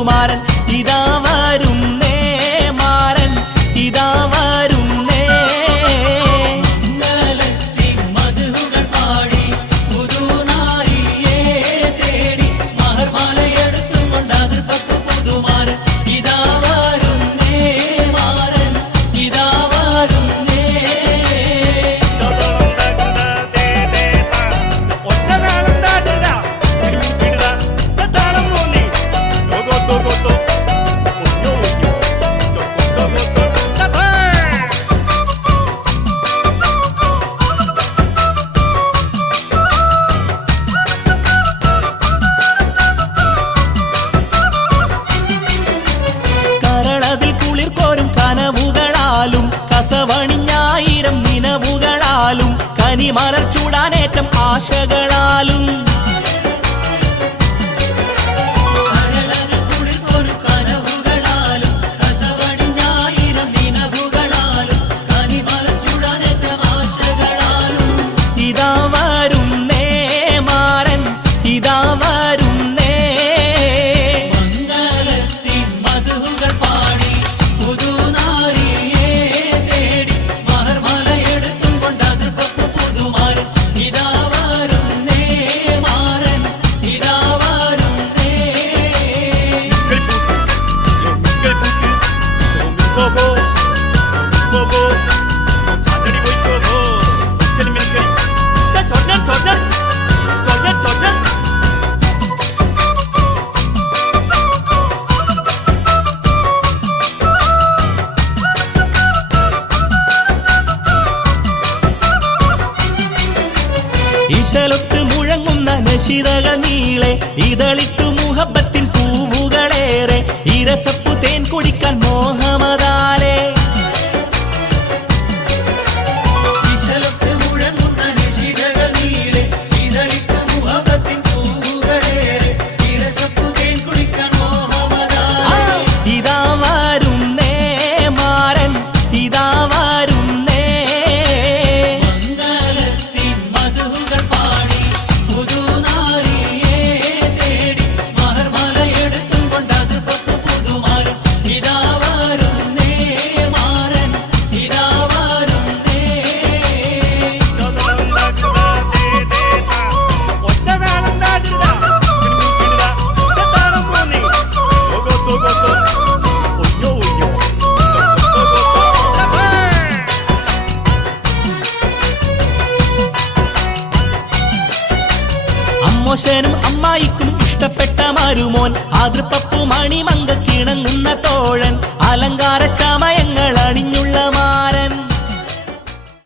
പുതുമാരൻ ഇതാ വരുന്നേ മാരൻ ഇതാ വരുന്നേ മംഗളത്തിൻ മധുകൾ പാടി പുതുനാരിയെ തേടി മഹർമാലയെടുത്തും കൊണ്ട് അതിർപ്പത്തു പുതുമാരൻ ഇതാ വരുന്നേ മാരൻ ഇതാ വരുന്നേ കരളതിൽ കുളിർക്കോരും കനവുകളാലും കസവണിഞ്ഞായിരം നിലവുകളാലും കനിമലർ ചൂടാനേറ്റം ആശകളാലും ഇതാ വരുന്നേ മാരൻ ഇതാ വരുന്നേ മംഗളത്തിൻ മധുകൾ പാടി പുതുനാരിയെ തേടി മഹർമാലയെടുത്തും കൊണ്ട് അതിർപ്പത്തു പുതുമാരൻ ഇതാ വരുന്നേ മാരൻ ഇതാ വരുന്നേ ഇശലൊത്ത് മുഴങ്ങുന്ന നശിതകൾ നീളെ ഇതളിട്ടു മുഹബത്തിൻ പൂവുകളേറെ ഇരസപ്പു തേൻ കുടിക്കാൻ മോഹമതാലേ ഇതാ വരുന്നേ മാരൻ ഇതാ വരുന്നേ മംഗളത്തിൻ മധുകൾ പാടി പുതുനാരിയെ തേടി മഹർമാലയെടുത്തും കൊണ്ട് അതിർപ്പത്തു പുതുമാരൻ ഇതാ വരുന്നേ മാരൻ ഇതാ വരുന്നേ അമ്മോശനും അമ്മായിക്കും ഇഷ്ടപ്പെട്ട മരുമോൻ ആതൃപ്പപ്പു മണിമങ്ക കിണങ്ങുന്ന തോഴൻ അലങ്കാര ചമയങ്ങൾ അണിഞ്ഞുള്ള